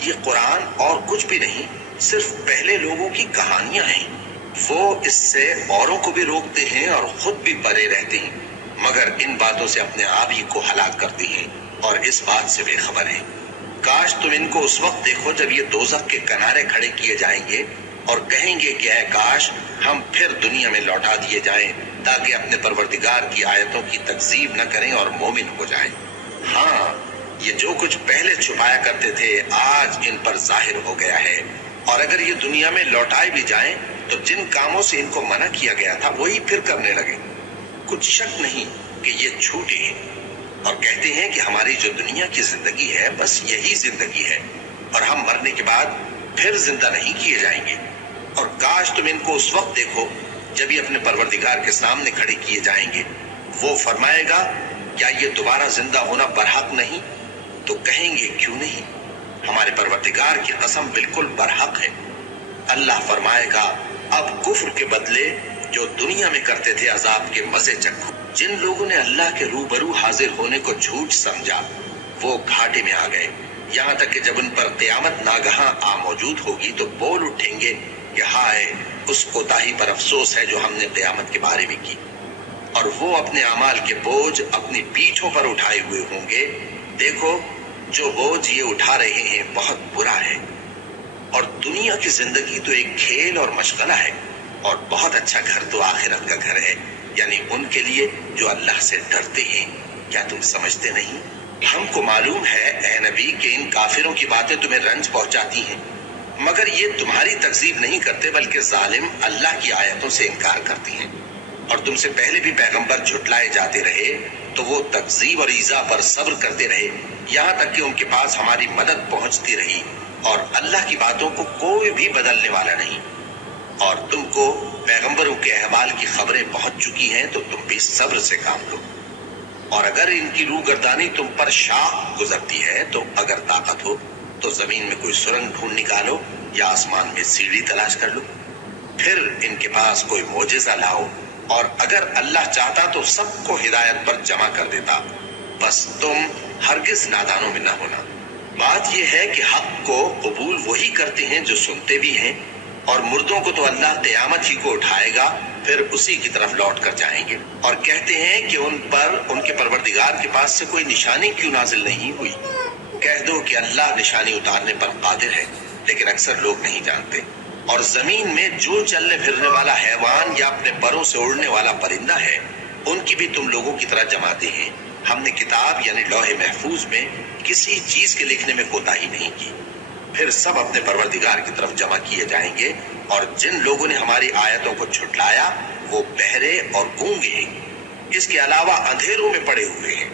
یہ قرآن اور کچھ بھی نہیں، صرف پہلے لوگوں کی کہانیاں ہیں۔ وہ اس سے اوروں کو بھی روکتے ہیں اور خود بھی پرے رہتے ہیں، مگر ان باتوں سے اپنے آپ ہی کو ہلاک کرتے ہیں اور اس بات سے بے خبر ہیں۔ کاش تم ان کو اس وقت دیکھو جب یہ دوزخ کے کنارے کھڑے کیے جائیں گے اور کہیں گے کہ اے کاش ہم پھر دنیا میں لوٹا دیے جائیں تاکہ اپنے پروردگار کی آیتوں کی تکذیب نہ کریں اور مومن ہو جائیں۔ ہاں، یہ جو کچھ پہلے چھپایا کرتے تھے آج ان پر ظاہر ہو گیا ہے، اور اگر یہ دنیا میں لوٹائے بھی جائیں تو جن کاموں سے ان کو منع کیا گیا تھا وہی پھر کرنے لگے۔ کچھ شک نہیں کہ یہ جھوٹے ہیں اور کہتے ہیں کہ ہماری جو دنیا کی زندگی ہے بس یہی زندگی ہے اور ہم مرنے کے بعد پھر زندہ نہیں کیے جائیں گے۔ اور کاش تم ان کو اس وقت دیکھو جب یہ اپنے پروردگار کے سامنے کھڑے کیے جائیں گے۔ وہ فرمائے گا کیا یہ دوبارہ زندہ ہونا برحق نہیں؟ تو کہیں گے کیوں نہیں، ہمارے پروردگار کی قسم بالکل برحق ہے۔ اللہ فرمائے گا اب کفر کے بدلے جو دنیا میں کرتے تھے عذاب کے مزے چکھو۔ جن لوگوں نے اللہ کے روبرو حاضر ہونے کو جھوٹ سمجھا وہ گھاٹے میں آ گئے، یہاں تک کہ جب ان پر قیامت ناگہاں آ موجود ہوگی تو بول اٹھیں گے کہ ہائے اس کوتاہی پر افسوس ہے جو ہم نے قیامت کے بارے میں کی، اور وہ اپنے اعمال کے بوجھ اپنی پیٹھوں پر اٹھائے ہوئے ہوں گے۔ دیکھو جو بوجھ یہ اٹھا رہے ہیں بہت برا ہے، اور دنیا کی زندگی تو ایک کھیل اور مشغلہ ہے، اور بہت اچھا گھر تو آخرت کا گھر ہے، یعنی ان کے لیے جو اللہ سے ڈرتے ہیں۔ کیا تم سمجھتے نہیں؟ ہم کو معلوم ہے اے نبی کہ ان کافروں کی باتیں تمہیں رنج پہنچاتی ہیں، مگر یہ تمہاری تکذیب نہیں کرتے بلکہ ظالم اللہ کی آیتوں سے انکار کرتے ہیں، اور تم سے پہلے بھی پیغمبر جھٹلائے جاتے رہے تو وہ تکذیب اور ایذا پر صبر کرتے رہے یہاں تک کہ ان کے پاس ہماری مدد پہنچتی رہی، اور اللہ کی باتوں کو کوئی بھی بدلنے والا نہیں۔ اور تم کو پیغمبروں کے احوال کی خبریں پہنچ چکی ہیں تو تم بھی صبر سے کام لو، اور اگر ان کی روح گردانی تم پر شاق گزرتی ہے تو اگر طاقت ہو تو زمین میں کوئی سرنگ ڈھونڈ نکالو یا آسمان میں سیڑھی تلاش کر لو، پھر ان کے پاس کوئی معجزہ لاؤ، اور اگر اللہ چاہتا تو سب کو ہدایت پر جمع کر دیتا، بس تم ہرگز نادانوں میں نہ ہونا۔ بات یہ ہے کہ حق کو قبول وہی کرتے ہیں جو سنتے بھی ہیں، اور مردوں کو تو اللہ قیامت ہی کو اٹھائے گا پھر اسی کی طرف لوٹ کر جائیں گے، اور کہتے ہیں کہ ان پر ان کے پروردگار کے پاس سے کوئی نشانی کیوں نازل نہیں ہوئی۔ کہہ دو کہ اللہ نشانی اتارنے پر قادر ہے، لیکن اکثر لوگ نہیں جانتے۔ اور زمین میں جو چلنے پھرنے والا حیوان یا اپنے پروں سے اڑنے والا پرندہ ہے ان کی بھی تم لوگوں کی طرح جماتے ہیں۔ ہم نے کتاب یعنی لوح محفوظ میں کسی چیز کے لکھنے میں کوتاہی نہیں کی، پھر سب اپنے پروردگار کی طرف جمع کیے جائیں گے، اور جن لوگوں نے ہماری آیتوں کو جھٹلایا وہ بہرے اور گونگے ہیں، اس کے علاوہ اندھیروں میں پڑے ہوئے ہیں۔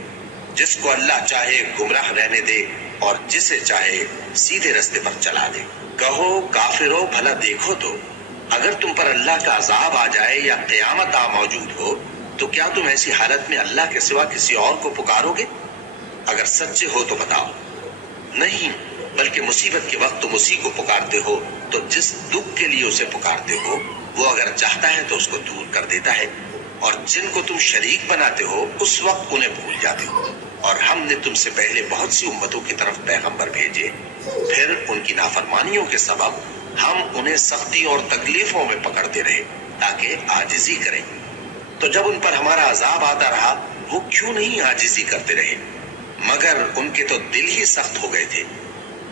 جس کو اللہ چاہے گمراہ رہنے دے اور جسے چاہے سیدھے رستے پر چلا دے۔ کہو کافرو بھلا دیکھو تو اگر تم پر اللہ کا عذاب آ جائے یا قیامت آ موجود ہو تو کیا تم ایسی حالت میں اللہ کے سوا کسی اور کو پکارو گے؟ اگر سچے ہو تو بتاؤ۔ نہیں، بلکہ مصیبت کے وقت تم اسی کو پکارتے ہو، تو جس دکھ کے لیے اسے پکارتے ہو وہ اگر چاہتا ہے تو اس کو دور کر دیتا ہے، اور جن کو تم شریک بناتے ہو اس وقت انہیں بھول جاتے ہو۔ اور ہم نے تم سے پہلے بہت سی امتوں کی طرف پیغمبر بھیجے، پھر ان کی نافرمانیوں کے سبب ہم انہیں سختی اور تکلیفوں میں پکڑتے رہے تاکہ عاجزی کریں۔ تو جب ان پر ہمارا عذاب آتا رہا وہ کیوں نہیں عاجزی کرتے رہے، مگر ان کے تو دل ہی سخت ہو گئے تھے،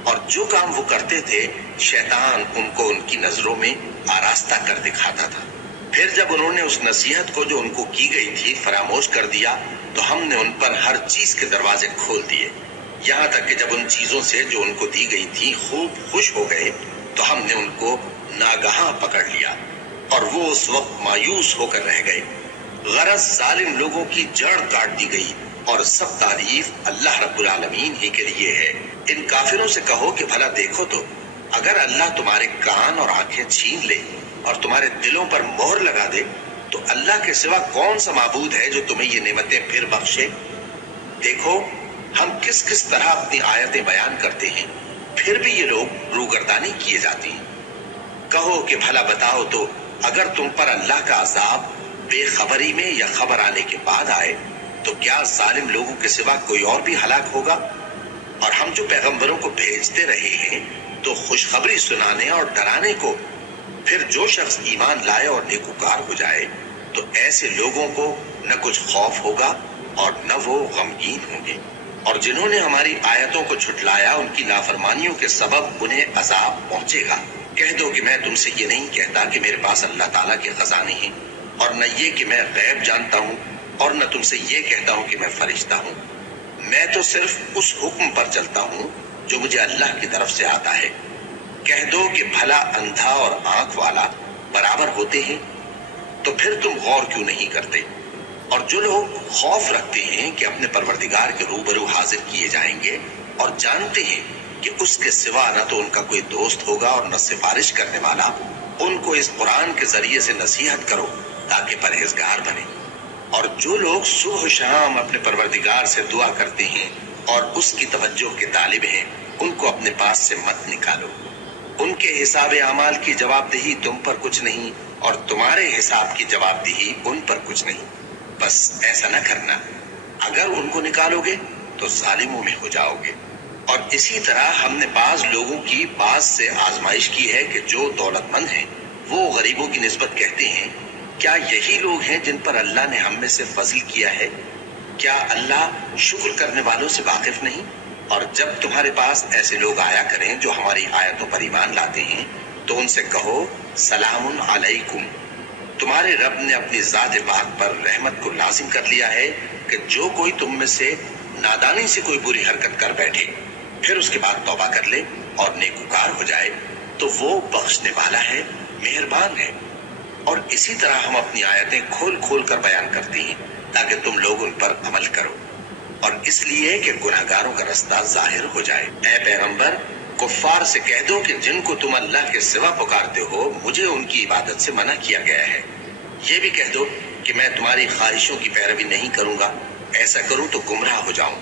اور جو کام وہ کرتے تھے شیطان ان کو ان کی نظروں میں آراستہ کر دکھاتا تھا۔ پھر جب انہوں نے اس نصیحت کو جو ان کو کی گئی تھی فراموش کر دیا تو ہم نے ان پر ہر چیز کے دروازے کھول دیے، یہاں تک کہ جب ان چیزوں سے جو ان کو دی گئی تھی خوب خوش ہو گئے تو ہم نے ان کو ناگہاں پکڑ لیا، اور وہ اس وقت مایوس ہو کر رہ گئے۔ غرض ظالم لوگوں کی جڑ کاٹ دی گئی، اور سب تعریف اللہ رب العالمین ہی کے لیے ہے۔ ان کافروں سے کہو کہ بھلا دیکھو تو اگر اللہ تمہارے کان اور آنکھیں چھین لے اور تمہارے دلوں پر مہر لگا دے تو اللہ کے سوا کون سا معبود ہے جو تمہیں یہ نعمتیں پھر بخشے؟ دیکھو ہم کس کس طرح اپنی آیتیں بیان کرتے ہیں، پھر بھی یہ لوگ روگردانی کیے جاتے ہیں۔ کہو کہ بھلا بتاؤ تو اگر تم پر اللہ کا عذاب بے خبری میں یا خبر آنے کے بعد آئے تو کیا ظالم لوگوں کے سوا کوئی اور بھی ہلاک ہوگا؟ اور ہم جو پیغمبروں کو بھیجتے رہے ہیں تو خوشخبری سنانے اور ڈرانے کو، پھر جو شخص ایمان لائے اور نیکوکار ہو جائے تو ایسے لوگوں کو نہ کچھ خوف ہوگا اور نہ وہ غمگین ہوں گے، اور جنہوں نے ہماری آیتوں کو جھٹلایا ان کی نافرمانیوں کے سبب انہیں عذاب پہنچے گا۔ کہہ دو کہ میں تم سے یہ نہیں کہتا کہ میرے پاس اللہ تعالیٰ کے خزانے ہیں، اور نہ یہ کہ میں غیب جانتا ہوں، اور نہ تم سے یہ کہتا ہوں کہ میں فرشتہ ہوں۔ میں تو صرف اس حکم پر چلتا ہوں جو مجھے اللہ کی طرف سے آتا ہے۔ کہہ دو کہ بھلا اندھا اور آنکھ والا برابر ہوتے ہیں؟ تو پھر تم غور کیوں نہیں کرتے؟ اور جو لوگ خوف رکھتے ہیں کہ اپنے پروردگار کے روبرو حاضر کیے جائیں گے اور جانتے ہیں کہ اس کے سوا نہ تو ان کا کوئی دوست ہوگا اور نہ سفارش کرنے والا، ان کو اس قرآن کے ذریعے سے نصیحت کرو تاکہ پرہیزگار بنے۔ اور جو لوگ صبح و شام اپنے پروردگار سے دعا کرتے ہیں اور اس کی توجہ کے طالب ہیں، ان کو اپنے پاس سے مت نکالو۔ ان کے حساب اعمال کی جواب دہی تم پر کچھ نہیں، اور تمہارے حساب کی جواب دہی ان پر کچھ نہیں۔ بس ایسا نہ کرنا، اگر ان کو نکالو گے تو ظالموں میں ہو جاؤ گے۔ اور اسی طرح ہم نے بعض لوگوں کی بعض سے آزمائش کی ہے کہ جو دولت مند ہیں وہ غریبوں کی نسبت کہتے ہیں کیا یہی لوگ ہیں جن پر اللہ نے ہم میں سے فضل کیا ہے؟ کیا اللہ شکر کرنے والوں سے واقف نہیں؟ اور جب تمہارے پاس ایسے لوگ آیا کریں جو ہماری آیتوں پر ایمان لاتے ہیں تو ان سے کہو سلام علیکم، تمہارے رب نے اپنی ذات پاک پر رحمت کو لازم کر لیا ہے کہ جو کوئی تم میں سے نادانی سے کوئی بری حرکت کر بیٹھے پھر اس کے بعد توبہ کر لے اور نیکوکار ہو جائے تو وہ بخشنے والا ہے، مہربان ہے۔ اور اسی طرح ہم اپنی آیتیں کھول کھول کر بیان کرتے ہیں تاکہ تم لوگ ان پر عمل کرو، اور اس لیے کہ گناہگاروں کا رستہ ظاہر ہو جائے۔ اے پیغمبر، کفار سے کہہ دو کہ جن کو تم اللہ کے سوا پکارتے ہو مجھے ان کی عبادت سے منع کیا گیا ہے۔ یہ بھی کہہ دو کہ میں تمہاری خواہشوں کی پیروی نہیں کروں گا، ایسا کروں تو گمراہ ہو جاؤں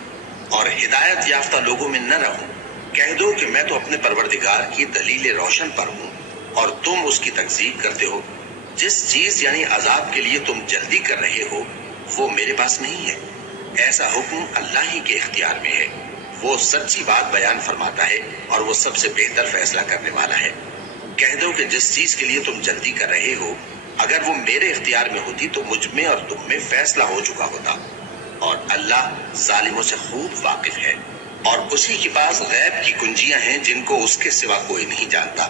اور ہدایت یافتہ لوگوں میں نہ رہوں۔ کہہ دو کہ میں تو اپنے پروردگار کی دلیل روشن پر ہوں اور تم اس کی تکذیب کرتے ہو۔ جس چیز یعنی عذاب کے لیے تم جلدی کر رہے ہو وہ میرے پاس نہیں ہے، ایسا حکم اللہ ہی کے اختیار میں ہے۔ وہ سچی بات بیان فرماتا ہے اور وہ سب سے بہتر فیصلہ کرنے والا ہے۔ کہہ دو کہ جس چیز کے لیے تم جلدی کر رہے ہو اگر وہ میرے اختیار میں ہوتی تو مجھ میں اور تم میں فیصلہ ہو چکا ہوتا، اور اللہ ظالموں سے خوب واقف ہے۔ اور اسی کے پاس غیب کی کنجیاں ہیں جن کو اس کے سوا کوئی نہیں جانتا،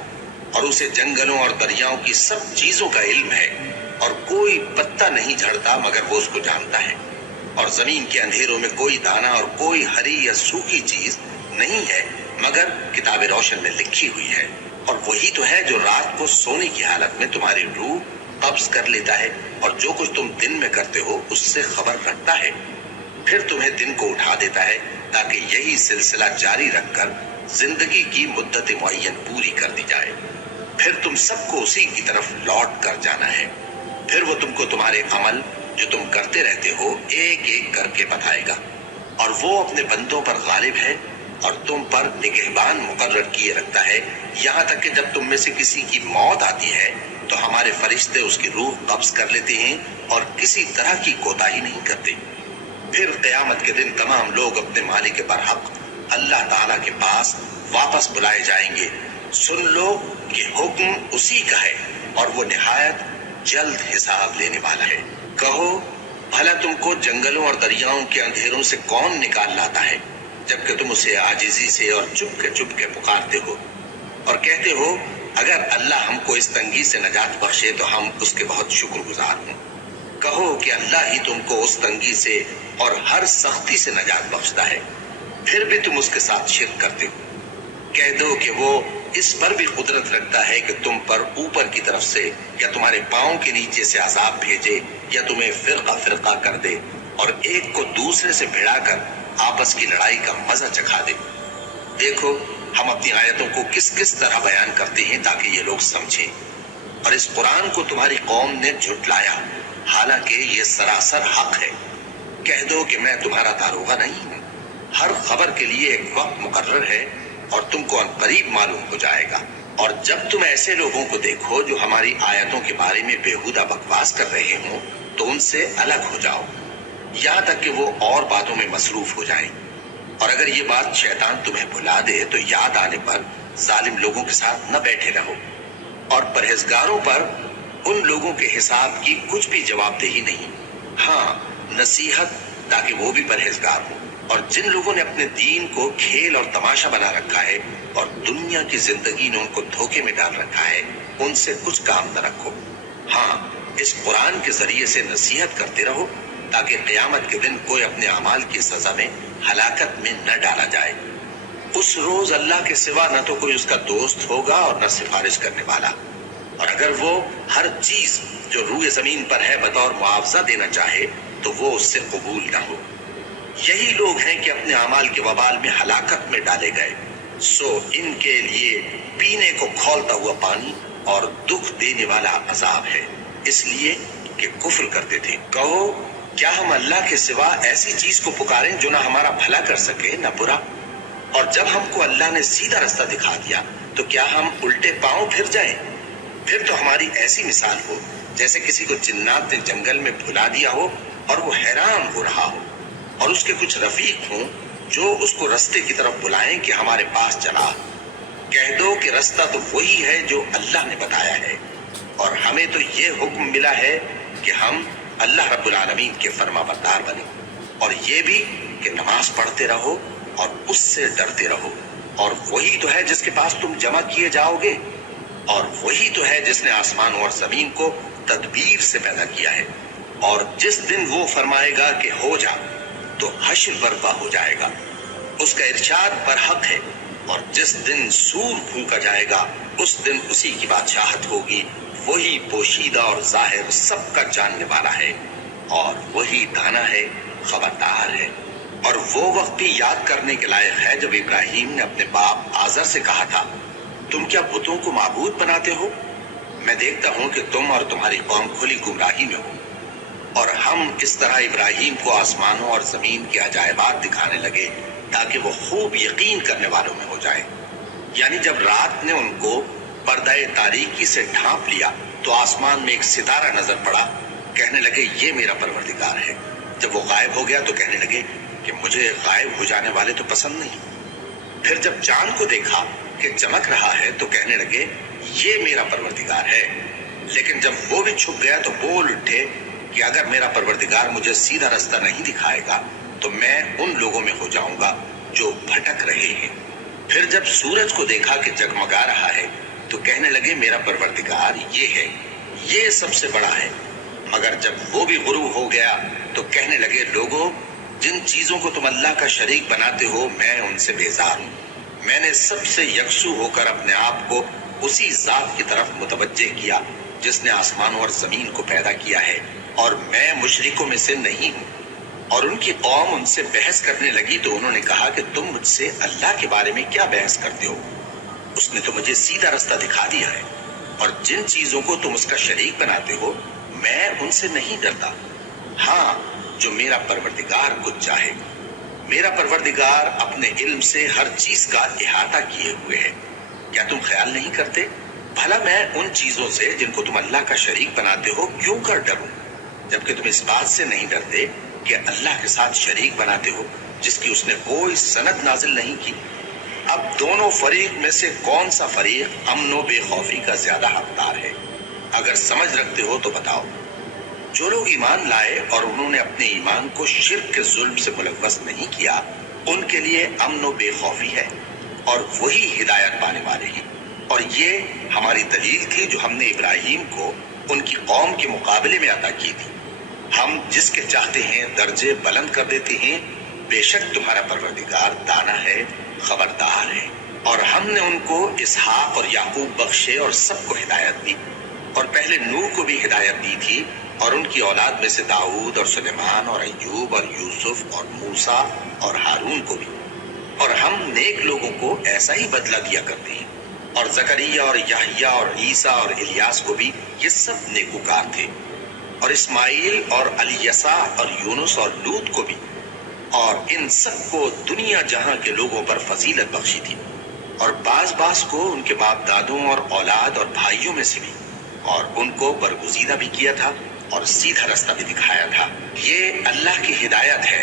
اور اسے جنگلوں اور دریاؤں کی سب چیزوں کا علم ہے، اور کوئی پتا نہیں جھڑتا مگر وہ اس کو جانتا ہے، اور زمین کے اندھیروں میں کوئی دانا اور کوئی ہری یا سوکھی چیز نہیں ہے مگر کتاب روشن میں لکھی ہوئی ہے۔ اور وہی تو ہے جو رات کو سونے کی حالت میں تمہاری روح قبض کر لیتا ہے اور جو کچھ تم دن میں کرتے ہو اس سے خبر رکھتا ہے، پھر تمہیں دن کو اٹھا دیتا ہے تاکہ یہی سلسلہ جاری رکھ کر زندگی کی مدت معین پوری کر دی جائے۔ پھر تم سب کو اسی کی طرف لوٹ کر جانا ہے، پھر وہ تم کو تمہارے عمل جو تم کرتے رہتے ہو ایک ایک کر کے بتائے گا، اور وہ اپنے بندوں پر غالب ہے اور تم پر نگہبان مقرر کیے رکھتا ہے، یہاں تک کہ جب تم میں سے کسی کی موت آتی ہے تو ہمارے فرشتے اس کی روح قبض کر لیتے ہیں اور کسی طرح کی کوتاہی نہیں کرتے۔ پھر قیامت کے دن تمام لوگ اپنے مالک برحق اللہ تعالیٰ کے پاس واپس بلائے جائیں گے۔ سن لو کہ حکم اسی کا ہے اور وہ نہایت جلد حساب لینے والا ہے۔ کہو بھلا تم کو جنگلوں اور دریاؤں کے اندھیروں سے کون نکال لاتا ہے جبکہ تم اسے عاجزی سے اور چپ کے پکارتے ہو اور کہتے ہو اگر اللہ ہم کو اس تنگی سے نجات بخشے تو ہم اس کے بہت شکر گزار ہوں۔ کہو کہ اللہ ہی تم کو اس تنگی سے اور ہر سختی سے نجات بخشتا ہے، پھر بھی تم اس کے ساتھ شرک کرتے ہو۔ کہہ دو کہ وہ اس پر بھی قدرت رکھتا ہے کہ تم پر اوپر کی طرف سے یا تمہارے پاؤں کے نیچے سے عذاب بھیجے یا تمہیں فرقہ فرقہ کر دے اور ایک کو دوسرے سے بھڑا کر آپس کی لڑائی کا مزہ چکھا دے۔ دیکھو ہم اپنی آیتوں کو کس کس طرح بیان کرتے ہیں تاکہ یہ لوگ سمجھیں، اور اس قرآن کو تمہاری قوم نے جھٹلایا حالانکہ یہ سراسر حق ہے۔ کہہ دو کہ میں تمہارا داروغہ نہیں ہوں، ہر خبر کے لیے ایک وقت مقرر ہے اور تم کو عنقریب معلوم ہو جائے گا۔ اور جب تم ایسے لوگوں کو دیکھو جو ہماری آیتوں کے بارے میں بےہودہ بکواس کر رہے ہوں تو ان سے الگ ہو جاؤ یہاں تک کہ وہ اور باتوں میں مصروف ہو جائیں، اور اگر یہ بات شیطان تمہیں بھلا دے تو یاد آنے پر ظالم لوگوں کے ساتھ نہ بیٹھے رہو، اور پرہیزگاروں پر ان لوگوں کے حساب کی کچھ بھی جواب دہی نہیں، ہاں نصیحت تاکہ وہ بھی پرہیزگار ہو۔ اور جن لوگوں نے اپنے دین کو کھیل اور تماشا بنا رکھا ہے اور دنیا کی زندگی نے ان کو دھوکے میں ڈال رکھا ہے، ان سے کچھ کام نہ رکھو، ہاں اس قرآن کے ذریعے سے نصیحت کرتے رہو تاکہ قیامت کے دن کوئی اپنے اعمال کی سزا میں ہلاکت میں نہ ڈالا جائے۔ اس روز اللہ کے سوا نہ تو کوئی اس کا دوست ہوگا اور نہ سفارش کرنے والا، اور اگر وہ ہر چیز جو روئے زمین پر ہے بطور معاوضہ دینا چاہے تو وہ اس سے قبول نہ ہو۔ یہی لوگ ہیں کہ اپنے اعمال کے وبال میں ہلاکت میں ڈالے گئے، سو ان کے لیے پینے کو کھولتا ہوا پانی اور دکھ دینے والا عذاب ہے، اس لیے کہ کفر کرتے تھے۔ کہو کیا ہم اللہ کے سوا ایسی چیز کو پکاریں جو نہ ہمارا بھلا کر سکے نہ برا؟ اور جب ہم کو اللہ نے سیدھا رستہ دکھا دیا تو کیا ہم الٹے پاؤں پھر جائیں؟ پھر تو ہماری ایسی مثال ہو جیسے کسی کو جنات نے جنگل میں بھلا دیا ہو اور وہ حیران ہو رہا ہو، اور اس کے کچھ رفیق ہوں جو اس کو رستے کی طرف بلائیں کہ ہمارے پاس چلا۔ کہہ دو کہ رستہ تو وہی ہے جو اللہ نے بتایا ہے، اور ہمیں تو یہ حکم ملا ہے کہ ہم اللہ رب العالمین کے فرما بردار بنیں، اور یہ بھی کہ نماز پڑھتے رہو اور اس سے ڈرتے رہو، اور وہی تو ہے جس کے پاس تم جمع کیے جاؤ گے، اور وہی تو ہے جس نے آسمان اور زمین کو تدبیر سے پیدا کیا ہے، اور جس دن وہ فرمائے گا کہ ہو جا تو حشر برپا ہو جائے گا، اس کا ارشاد برحق ہے، اور جس دن سور پھونکا جائے گا اس دن اسی کی بادشاہت ہوگی، وہی پوشیدہ اور ظاہر سب کا جاننے والا ہے، اور وہی دانا ہے، خبردار ہے۔ اور وہ وقت بھی یاد کرنے کے لائق ہے جب ابراہیم نے اپنے باپ آزر سے کہا تھا، تم کیا بتوں کو معبود بناتے ہو؟ میں دیکھتا ہوں کہ تم اور تمہاری قوم کھلی گمراہی میں ہو۔ اور ہم اس طرح ابراہیم کو آسمانوں اور زمین کے عجائبات دکھانے لگے تاکہ وہ خوب یقین کرنے والوں میں ہو جائے۔ یعنی جب رات نے ان کو پردہ تاریکی سے ڈھانپ لیا تو آسمان میں ایک ستارہ نظر پڑا، کہنے لگے یہ میرا پروردگار ہے۔ جب وہ غائب ہو گیا تو کہنے لگے کہ مجھے غائب ہو جانے والے تو پسند نہیں۔ پھر جب چاند کو دیکھا کہ چمک رہا ہے تو کہنے لگے یہ میرا پروردگار ہے۔ لیکن جب وہ بھی چھپ گیا تو بول اٹھے کہ اگر میرا پروردگار مجھے سیدھا رستہ نہیں دکھائے گا تو میں ان لوگوں میں ہو جاؤں گا جو بھٹک رہے ہیں۔ پھر جب سورج کو دیکھا کہ جگمگا رہا ہے تو کہنے لگے میرا پروردگار یہ ہے، یہ سب سے بڑا ہے۔ مگر جب وہ بھی غروب ہو گیا تو کہنے لگے لوگوں، جن چیزوں کو تم اللہ کا شریک بناتے ہو میں ان سے بیزار ہوں۔ میں نے سب سے یکسو ہو کر اپنے آپ کو اسی ذات کی طرف متوجہ کیا جس نے آسمانوں اور زمین کو پیدا کیا ہے، اور میں مشرکوں میں سے نہیں ہوں۔ اور ان کی قوم ان سے بحث کرنے لگی تو انہوں نے کہا کہ تم مجھ سے اللہ کے بارے میں کیا بحث کرتے ہو؟ اس نے تو مجھے سیدھا رستہ دکھا دیا ہے، اور جن چیزوں کو تم اس کا شریک بناتے ہو میں ان سے نہیں ڈرتا، ہاں جو میرا پروردگار کچھ چاہے۔ میرا پروردگار اپنے علم سے ہر چیز کا احاطہ کیے ہوئے ہے۔ کیا تم خیال نہیں کرتے بھلا میں ان چیزوں سے جن کو تم اللہ کا شریک بناتے ہو کیوں کر ڈروں، جبکہ تم اس بات سے نہیں ڈرتے کہ اللہ کے ساتھ شریک بناتے ہو جس کی اس نے کوئی سند نازل نہیں کی؟ اب دونوں فریق میں سے کون سا فریق امن و بے خوفی کا زیادہ حقدار ہے؟ اگر سمجھ رکھتے ہو تو بتاؤ۔ جو لوگ ایمان لائے اور انہوں نے اپنے ایمان کو شرک کے ظلم سے ملوث نہیں کیا ان کے لیے امن و بے خوفی ہے، اور وہی ہدایت پانے والے ہیں۔ اور یہ ہماری دلیل تھی جو ہم نے ابراہیم کو ان کی قوم کے مقابلے میں عطا کی تھی۔ ہم جس کے چاہتے ہیں درجے بلند کر دیتے ہیں، بے شک تمہارا پروردگار دانا ہے، خبردار ہے۔ اور ہم نے ان کو اسحاق اور یعقوب بخشے اور سب کو ہدایت دی، اور پہلے نوح کو بھی ہدایت دی تھی، اور ان کی اولاد میں سے داؤد اور سلیمان اور ایوب اور یوسف اور موسیٰ اور ہارون کو بھی۔ اور ہم نیک لوگوں کو ایسا ہی بدلہ دیا کرتے ہیں، اور زکریا اور یحییٰ اور عیسیٰ اور الیاس کو بھی، یہ سب نیکوکار تھے، اور اسماعیل اور الیسع اور یونس اور لوط کو بھی، اور ان سب کو دنیا جہاں کے لوگوں پر فضیلت بخشی تھی، اور بعض کو ان کے باپ دادوں اور اولاد اور بھائیوں میں سے بھی، اور ان کو برگزیدہ بھی کیا تھا اور سیدھا رستہ بھی دکھایا تھا۔ یہ اللہ کی ہدایت ہے،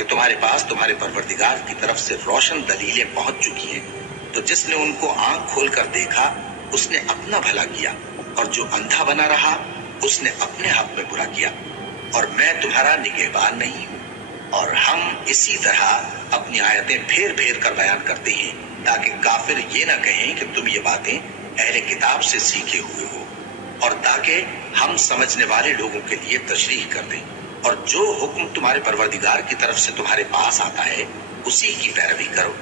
کہ تمہارے پاس تمہارے پروردگار کی طرف سے روشن دلیلیں پہنچ چکی ہیں، تو جس نے ان کو آنکھ کھول کر دیکھا اس نے اپنا بھلا کیا، اور جو اندھا بنا رہا اس نے اپنے حق میں برا کیا، اور میں تمہارا نگہبان نہیں ہوں۔ اور ہم اسی طرح اپنی آیتیں پھیر پھیر کر بیان کرتے ہیں تاکہ کافر یہ نہ کہیں کہ تم یہ باتیں اہل کتاب سے سیکھے ہوئے ہو، اور تاکہ ہم سمجھنے والے لوگوں کے لیے تشریح کر دیں، اور جو حکم تمہارے پروردگار کی طرف سے تمہارے پاس آتا ہے اسی کی پیروی کرو۔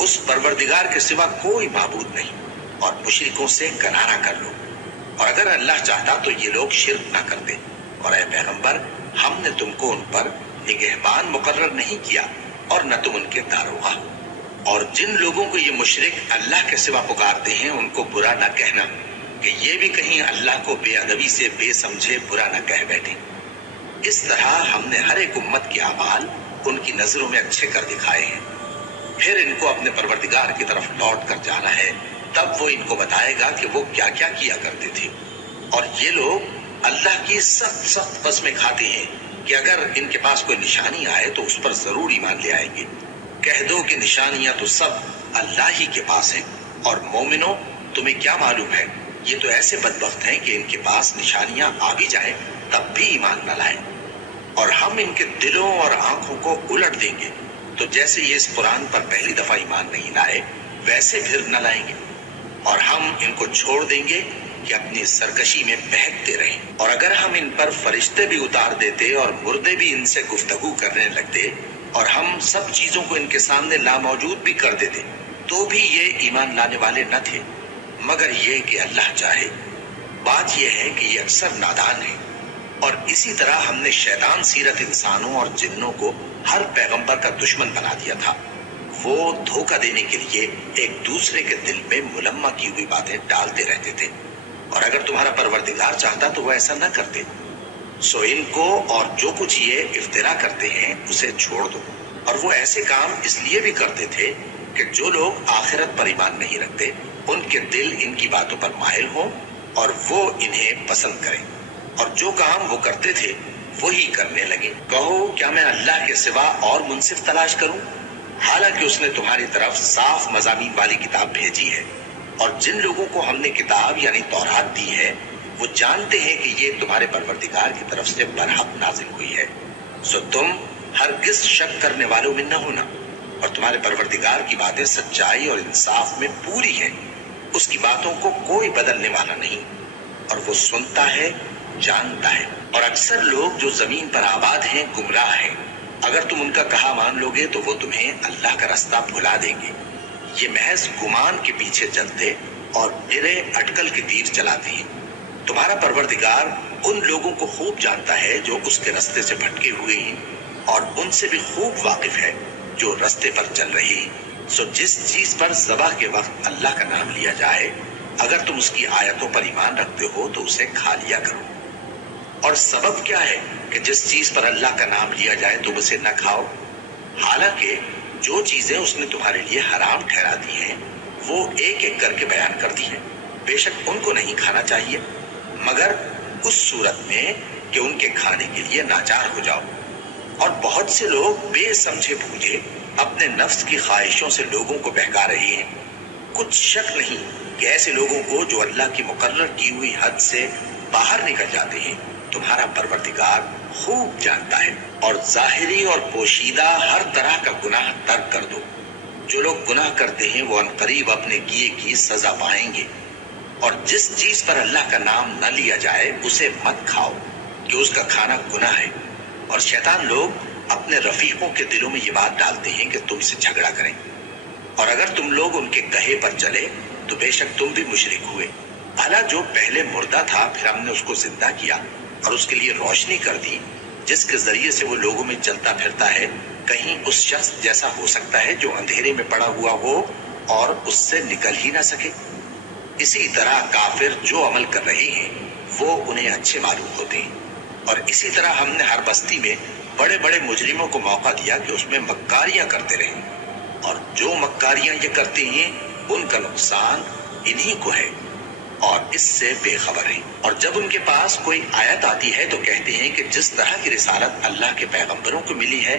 اس پروردگار کے سوا کوئی معبود نہیں، اور مشرکوں سے کنارہ کر لو، اور اگر اللہ چاہتا تو یہ لوگ شرک نہ کرتے، اور اے پیغمبر ہم نے تم کو ان پر نگہبان مقرر نہیں کیا اور نہ تم ان کے داروغہ ہو۔ اور جن لوگوں کو یہ مشرک اللہ کے سوا پکارتے ہیں ان کو برا نہ کہنا کہ یہ بھی کہیں اللہ کو بے ادبی سے بے سمجھے برا نہ کہہ بیٹھے۔ اس طرح ہم نے ہر ایک امت کے اعمال ان کی نظروں میں اچھے کر دکھائے ہیں، پھر ان کو اپنے پروردگار کی طرف لوٹ کر جانا ہے، تب وہ ان کو بتائے گا کہ وہ کیا کیا کیا کرتے تھے۔ اور یہ لوگ اللہ کی سخت سخت قسمیں کھاتے ہیں کہ اگر ان کے پاس کوئی نشانی آئے تو اس پر ضرور ایمان لے آئیں گے۔ کہہ دو کہ نشانیاں تو سب اللہ ہی کے پاس ہیں، اور مومنوں تمہیں کیا معلوم ہے یہ تو ایسے بدبخت ہیں کہ ان کے پاس نشانیاں آ بھی جائیں تب بھی ایمان نہ لائیں، اور ہم ان کے دلوں اور آنکھوں کو الٹ دیں گے، تو جیسے یہ اس قرآن پر پہلی دفعہ ایمان نہیں لائے ویسے پھر نہ لائیں گے، اور ہم ان کو چھوڑ دیں گے کہ اپنی سرکشی میں بہکتے رہیں۔ اور اگر ہم ان پر فرشتے بھی اتار دیتے اور مردے بھی ان سے گفتگو کرنے لگتے اور ہم سب چیزوں کو ان کے سامنے لاموجود بھی کر دیتے تو بھی یہ ایمان لانے والے نہ تھے، مگر یہ کہ اللہ چاہے۔ بات یہ ہے کہ یہ اکثر نادان ہیں۔ اور اسی طرح ہم نے شیطان سیرت انسانوں اور جنوں کو ہر پیغمبر کا دشمن بنا دیا تھا، وہ دھوکہ دینے کے لیے ایک دوسرے کے دل میں ملمہ کی ہوئی باتیں ڈالتے رہتے تھے، اور اگر تمہارا پروردگار چاہتا تو وہ ایسا نہ کرتے۔ سو ان کو اور جو کچھ یہ افترا کرتے ہیں اسے چھوڑ دو۔ اور وہ ایسے کام اس لیے بھی کرتے تھے کہ جو لوگ آخرت پر ایمان نہیں رکھتے ان کے دل ان کی باتوں پر مائل ہوں اور وہ انہیں پسند کریں، اور جو کام وہ کرتے تھے وہی کرنے لگے۔ کہو کیا میں اللہ کے سوا اور منصف تلاش کروں، حالانکہ اس نے تمہاری طرف صاف مضامین والی کتاب بھیجی ہے، اور جن لوگوں کو ہم نے کتاب یعنی تورات دی ہے وہ جانتے ہیں کہ یہ تمہارے پروردگار کی طرف سے برحق نازل ہوئی ہے، سو تم ہرگز شک کرنے والوں میں نہ ہونا، اور تمہارے پروردگار کی باتیں سچائی اور انصاف میں پوری ہیں، اس کی باتوں کو کوئی بدلنے والا نہیں، اور وہ سنتا ہے جانتا ہے۔ اور اکثر لوگ جو زمین پر آباد ہیں گمراہ ہیں، اگر تم ان کا کہا مان لو گے تو وہ تمہیں اللہ کا رستہ بھلا دیں گے، یہ محض گمان کے پیچھے چلتے اور ڈرے اٹکل کے تیر چلاتے ہیں۔ تمہارا پروردگار ان لوگوں کو خوب جانتا ہے جو اس کے رستے سے بھٹکے ہوئے ہیں، اور ان سے بھی خوب واقف ہے جو رستے پر چل رہے ہیں۔ سو جس چیز پر ذبح کے وقت اللہ کا نام لیا جائے اگر تم اس کی آیتوں پر ایمان رکھتے ہو تو اسے کھا لیا کرو۔ اور سبب کیا ہے کہ جس چیز پر اللہ کا نام لیا جائے تم اسے نہ کھاؤ، حالانکہ جو چیزیں اس نے تمہارے لیے حرام ٹھہرا دی ہیں وہ ایک ایک کر کے بیان کر دی ہیں، بے شک ان کو نہیں کھانا چاہیے مگر اس صورت میں کہ ان کے کھانے کے لیے ناچار ہو جاؤ۔ اور بہت سے لوگ بے سمجھے بوجھے اپنے نفس کی خواہشوں سے لوگوں کو بہکا رہے ہیں۔ کچھ شک نہیں کہ ایسے لوگوں کو جو اللہ کی مقرر کی ہوئی حد سے باہر نکل جاتے ہیں تمہارا پروردگار خوب جانتا ہے۔ اور ظاہری اور پوشیدہ ہر طرح کا گناہ ترک کر دو۔ جو لوگ گناہ کرتے ہیں وہ عنقریب اپنے کیے کی سزا پائیں گے، اور جس چیز پر اللہ کا نام نہ لیا جائے اسے مت کھاؤ کہ اس کا کھانا گناہ ہے، اور شیطان لوگ اپنے رفیقوں کے دلوں میں یہ بات ڈالتے ہیں کہ تم سے جھگڑا کریں، اور اگر تم لوگ ان کے کہے پر چلے تو بے شک تم بھی مشرک ہوئے۔ بھلا جو پہلے مردہ تھا پھر ہم نے اس کو زندہ کیا اور اس کے لیے روشنی کر دی جس کے ذریعے سے وہ لوگوں میں چلتا پھرتا ہے، کہیں اس شخص جیسا ہو سکتا ہے جو اندھیرے میں پڑا ہوا ہو اور اس سے نکل ہی نہ سکے؟ اسی طرح کافر جو عمل کر رہے ہیں وہ انہیں اچھے معلوم ہوتے ہیں، اور اسی طرح ہم نے ہر بستی میں بڑے بڑے مجرموں کو موقع دیا کہ اس میں مکاریاں کرتے رہیں، اور جو مکاریاں یہ کرتے ہیں ان کا نقصان انہی کو ہے اور اس سے بے خبر ہیں۔ اور جب ان کے پاس کوئی آیت آتی ہے تو کہتے ہیں کہ جس طرح کی رسالت اللہ کے پیغمبروں کو ملی ہے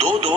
2-2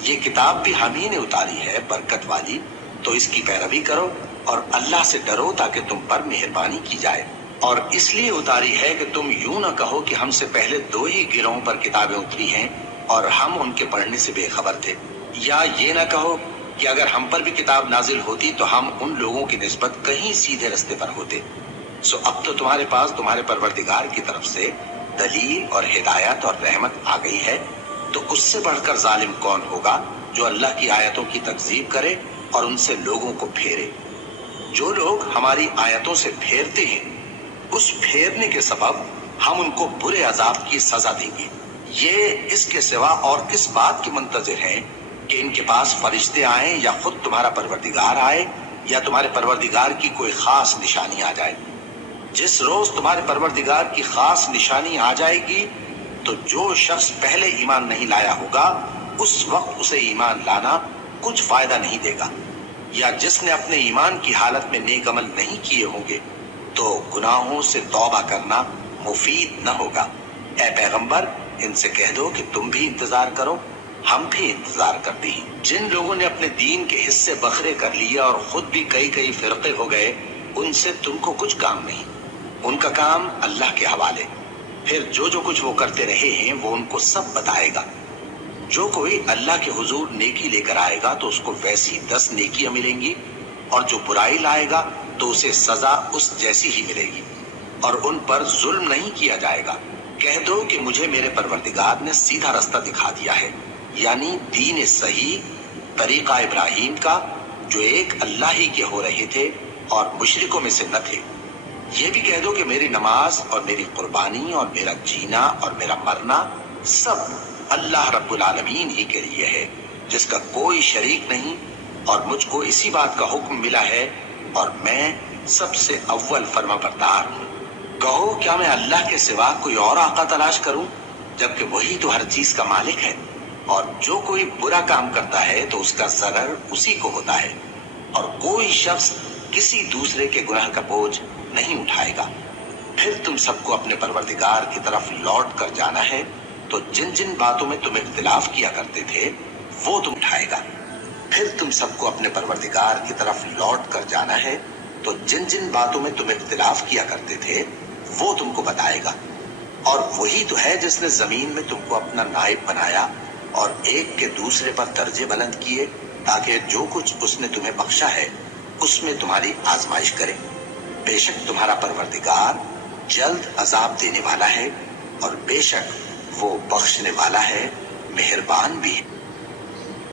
یہ کتاب بھی ہم ہی نے اتاری ہے برکت والی، تو اس کی پیروی کرو اور اللہ سے ڈرو تاکہ تم پر مہربانی کی جائے۔ اور اس لیے اتاری ہے کہ تم یوں نہ کہو کہ ہم سے پہلے 2 ہی گروہوں پر کتابیں اتری ہیں اور ہم ان کے پڑھنے سے بے خبر تھے، یا یہ نہ کہو کہ اگر ہم پر بھی کتاب نازل ہوتی تو ہم ان لوگوں کی نسبت کہیں سیدھے رستے پر ہوتے۔ سو اب تو تمہارے پاس تمہارے پروردگار کی طرف سے دلیل اور ہدایت اور رحمت آ گئی ہے، تو اس سے بڑھ کر ظالم کون ہوگا جو اللہ کی آیتوں کی تکذیب کرے اور ان سے لوگوں کو پھیرے۔ جو لوگ ہماری آیتوں سے پھیرتے ہیں، اس پھیرنے کے سبب ہم ان کو برے عذاب کی سزا دیں گے۔ یہ اس کے سوا اور کس بات کے منتظر ہیں کہ ان کے پاس فرشتے آئیں یا خود تمہارا پروردگار آئے یا تمہارے پروردگار کی کوئی خاص نشانی آ جائے۔ جس روز تمہارے پروردگار کی خاص نشانی آ جائے گی تو جو شخص پہلے ایمان نہیں لایا ہوگا اس وقت اسے ایمان لانا کچھ فائدہ نہیں دے گا، یا جس نے اپنے ایمان کی حالت میں نیک عمل نہیں کیے ہوں گے تو گناہوں سے توبہ کرنا مفید نہ ہوگا۔ اے پیغمبر، ان سے کہہ دو کہ تم بھی انتظار کرو، ہم بھی انتظار کرتے ہیں۔ جن لوگوں نے اپنے دین کے حصے بکھرے کر لیے اور خود بھی کئی فرقے ہو گئے، ان سے تم کو کچھ کام نہیں، ان کا کام اللہ کے حوالے۔ پھر جو کچھ وہ کرتے رہے ہیں وہ ان کو سب بتائے گا۔ جو کوئی اللہ کے حضور نیکی لے کر آئے گا تو اس کو ویسی 10 نیکیاں ملیں گی، اور جو برائی لائے گا تو اسے سزا اس جیسی ہی ملے گی، اور ان پر ظلم نہیں کیا جائے گا۔ کہہ دو کہ مجھے میرے پروردگار نے سیدھا رستہ دکھا دیا ہے، یعنی دین صحیح، طریقہ ابراہیم کا، جو ایک اللہ ہی کے ہو رہے تھے اور مشرکوں میں سے نہ تھے۔ یہ بھی کہہ دو کہ میری نماز اور میری قربانی اور میرا جینا اور میرا مرنا سب اللہ رب العالمین ہی کے لیے ہے، جس کا کوئی شریک نہیں، اور مجھ کو اسی بات کا حکم ملا ہے اور میں سب سے اول فرما بردار ہوں۔ کہو کیا میں اللہ کے سوا کوئی اور آقا تلاش کروں، جبکہ وہی تو ہر چیز کا مالک ہے، اور جو کوئی برا کام کرتا ہے تو اس کا ضرر اسی کو ہوتا ہے، اور کوئی شخص کسی دوسرے کے گناہ کا بوجھ نہیں اٹھائے گا۔ پھر تم سب کو اپنے پروردگار کی طرف لوٹ کر جانا ہے، تو جن باتوں میں تم اختلاف کیا کرتے تھے وہ تم اٹھائے گا۔ پھر تم سب کو اپنے پروردگار کی طرف لوٹ کر جانا ہے، تو جن باتوں میں تم اختلاف کیا کرتے تھے وہ تم کو بتائے گا۔ اور وہی تو ہے جس نے زمین میں تم کو اپنا نائب بنایا اور ایک کے دوسرے پر درجے بلند کیے، تاکہ جو کچھ اس نے تمہیں بخشا ہے اس میں تمہاری آزمائش کرے۔ بے شک تمہارا پروردگار جلد عذاب دینے والا ہے، اور بے شک وہ بخشنے والا ہے، مہربان بھی ہے۔